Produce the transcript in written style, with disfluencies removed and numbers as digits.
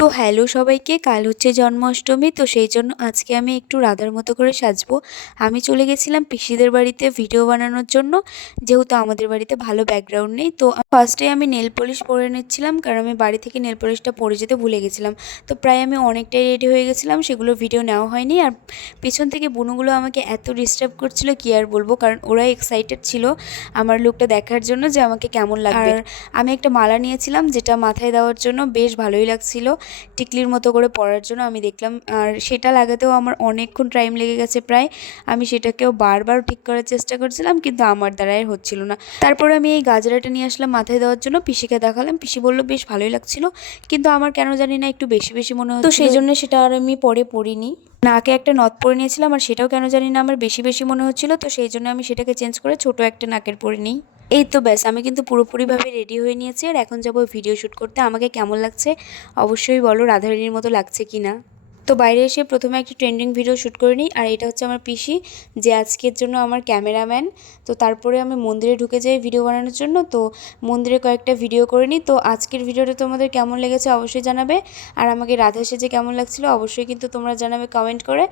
তো হ্যালো সবাইকে, কাল হচ্ছে জন্মাষ্টমী। তো সেই জন্য আজকে আমি একটু রাধার মতো করে সাজবো। আমি চলে গেছিলাম পিসিদের বাড়িতে ভিডিও বানানোর জন্য, যেহেতু আমাদের বাড়িতে ভালো ব্যাকগ্রাউন্ড নেই। তো ফার্স্টে আমি নেল পলিশ পরে নিচ্ছিলাম, কারণ আমি বাড়ি থেকে নেল পলিশটা পরে যেতে ভুলে গেছিলাম। তো প্রায় আমি অনেকটাই রেডি হয়ে গেছিলাম, সেগুলো ভিডিও নেওয়া হয়নি। আর পেছন থেকে বুনুগুলো আমাকে এত ডিস্টার্ব করছিল কি আর বলবো, কারণ ওরা এক্সাইটেড ছিল আমার লুকটা দেখার জন্য যে আমাকে কেমন লাগবে। আর আমি একটা মালা নিয়েছিলাম যেটা মাথায় দেওয়ার জন্য, বেশ ভালোই লাগছিল টিকলির মতো করে পরার জন্য। আমি দেখলাম, আর সেটা লাগাতেও আমার অনেকক্ষণ টাইম লেগে গেছে প্রায়। আমি সেটাকেও বারবার ঠিক করার চেষ্টা করছিলাম, কিন্তু আমার দ্বারাই হচ্ছিল না। তারপরে আমি এই গাজরাটা নিয়ে আসলাম মাথায় দেওয়ার জন্য, পিসিকে দেখালাম। পিসি বললো বেশ ভালোই লাগছিল, কিন্তু আমার কেন জানি না একটু বেশি বেশি মনে হতো, সেই জন্য সেটা আর আমি পরে পরিনি। নাকে একটা নথ পরে নিয়েছিলাম, আর সেটাও কেন জানি না আমার বেশি বেশি মনে হচ্ছিল, তো সেই জন্য আমি সেটাকে চেঞ্জ করে ছোট একটা নাকের পরে নিই। এই তো ব্যাস, আমি কিন্তু পুরোপুরিভাবে রেডি হয়ে নিয়েছি, আর এখন যাবো ভিডিও শ্যুট করতে। আমাকে কেমন লাগছে অবশ্যই বলো, রাধারানীর মতো লাগছে কি না। তো বাইরে এসে প্রথমে একটা ট্রেন্ডিং ভিডিও শ্যুট করে নিই, আর এটা হচ্ছে আমার পিসি, যে আজকের জন্য আমার ক্যামেরাম্যান। তো তারপরে আমি মন্দিরে ঢুকে যাই ভিডিও বানানোর জন্য। তো মন্দিরে কয়েকটা ভিডিও করে নিই। তো আজকের ভিডিওটা তোমাদের কেমন লেগেছে অবশ্যই জানাবে, আর আমাকে রাধা সেজে কেমন লাগছিল অবশ্যই কিন্তু তোমরা জানাবে কমেন্ট করে।